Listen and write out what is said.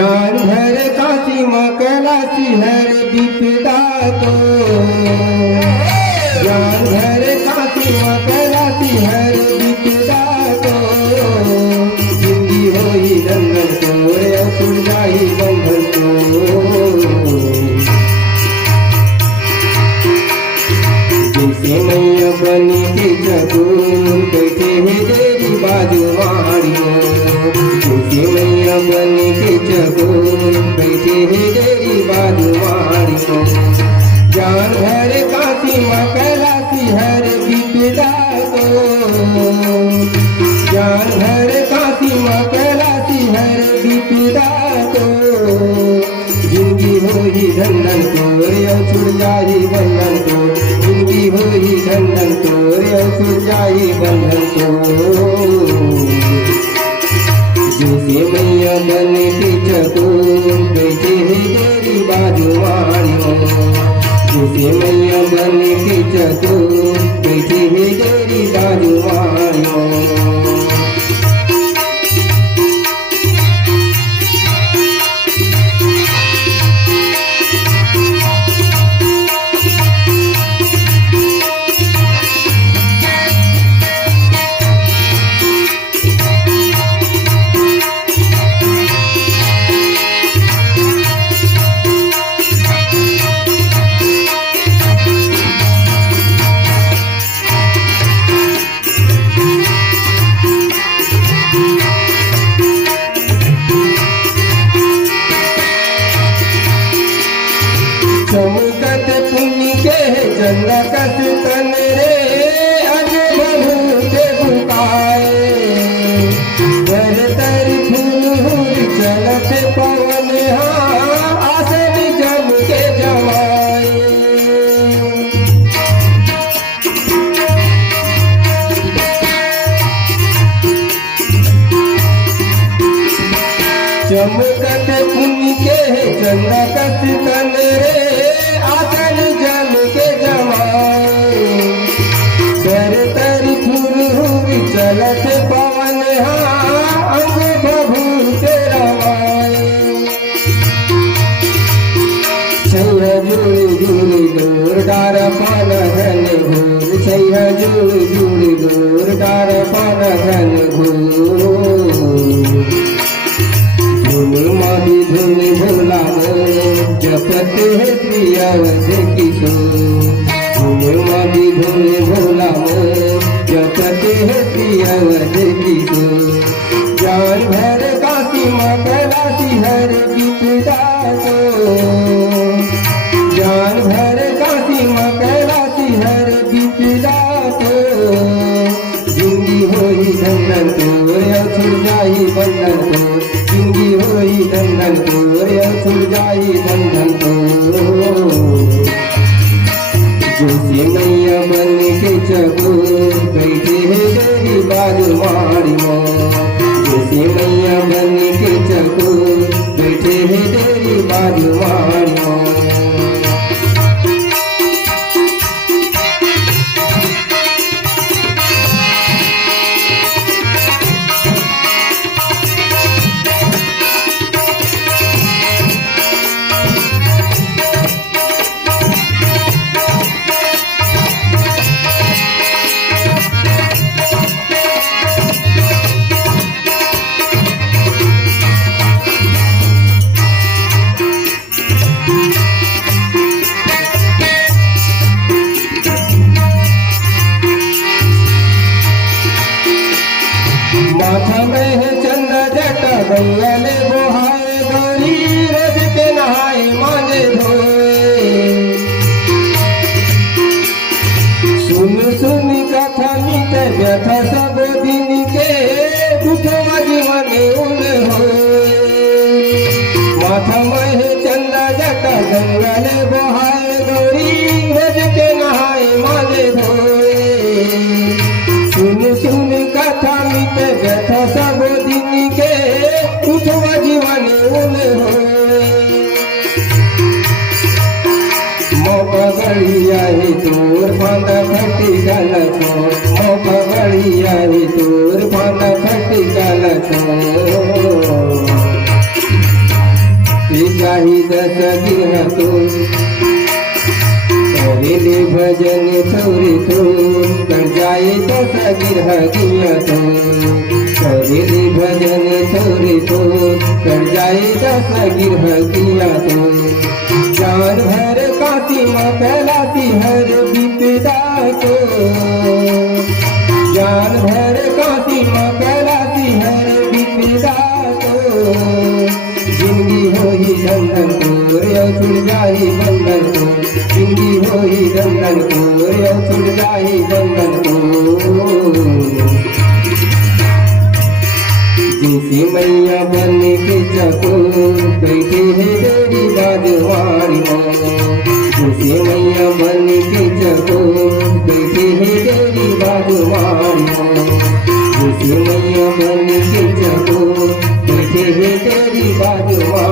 ज्ञान भर काशी मकलासी हर विपदा को ज्ञान भर काशी मकलासी हर विपदा को जिंदगी होई रंगन को असुर जाई बंधन को जैसे मैया बनी के चतुर बैठे है तेरी बाजू मारियो जैसे मैया बनी के चतुर बैठे है तेरी बाजू मारियो ज्ञान भर काशी मकलासी हर विपदा को ज्ञान भर काशी मकलासी हर विपदा को जिंदगी होई धंधन तोर असुर जाई बंधन को जिंदगी होई धंधन तोर असुर जाई बंधन को जैसे मैया बन के चतुर बैठे है तेरी बाजू मारियो जैसे मैया बन के चतुर बैठे है तेरी बाजू मारियो चमकत पुण्य के चंदा कस तन रे अज बहुत बुकाए घर तर फूल चलत पवन आसन जम के जवाए चमकत पुण्य के चंदा कस तन रे आसन जम के जमाए घर तर फूल चलत पवन अंग बभूत रवाए छैया जुड़ जुड़ डोर डार पान घन घोर छैया जुड़ जुड़ डोर डार पान घन घोर धुन मादी धुन भोला जपत है प्रियवत किशोर धुन मादी धुन भोला जपत है प्रियवत किशोर ज्ञान भर काशी मकलासी हर विपदा को ज्ञान भर काशी मकलासी हर विपदा को जिंदगी होई धंधन तोर असुर जाई बंधन तोर जिंदगी होई धंधन तोर असुर जाई बंधन तोर जैसे मैया बन के चकोर बैठे है तेरी बाजू मारियो जैसे मैया बन के चकोर बैठे है तेरी बाजू मारियो माथा में है चंदा जटा गंगा ले बोहाए गौरी रज के नहाए मांगे धोए सुन सुन कथा मीत व्यथा सब दिन के उठवा जीवन उन होए माथा में है चंदा जटा गंगा ले बोहाए गौरी रज के नहाए मांगे धोए सुन सुन कथा मित व्यथा सब दिन के उठवा जीवन उन होए मौका बढ़िया ही तोर फांदा फटी गल को मौका बढ़िया ही तोर फांदा फटी गल को दस गिरह तो करेले भजन थोड़ी तो कर जाए दस गिरह गिया तो करेले भजन थोड़ी तो कर जाए दस गिरह गिया तो जान भर काशी माँ कैलाशी हर विपदा को जान भर काशी माँ कैलाशी हर विपदा को जिंदगी हो ही धन को यो छुड़ जाही बंधन को जिंदगी हो ही धन को यो छुड़ जाही बंधन को जैसे मैया बन के चकोर बैठे है तेरी बाजवारी माँ जैसे मैया बन के चकोर बैठे है तेरी बाजवारी माँ जैसे मैया बन के चकोर बैठे है तेरी बाजवारी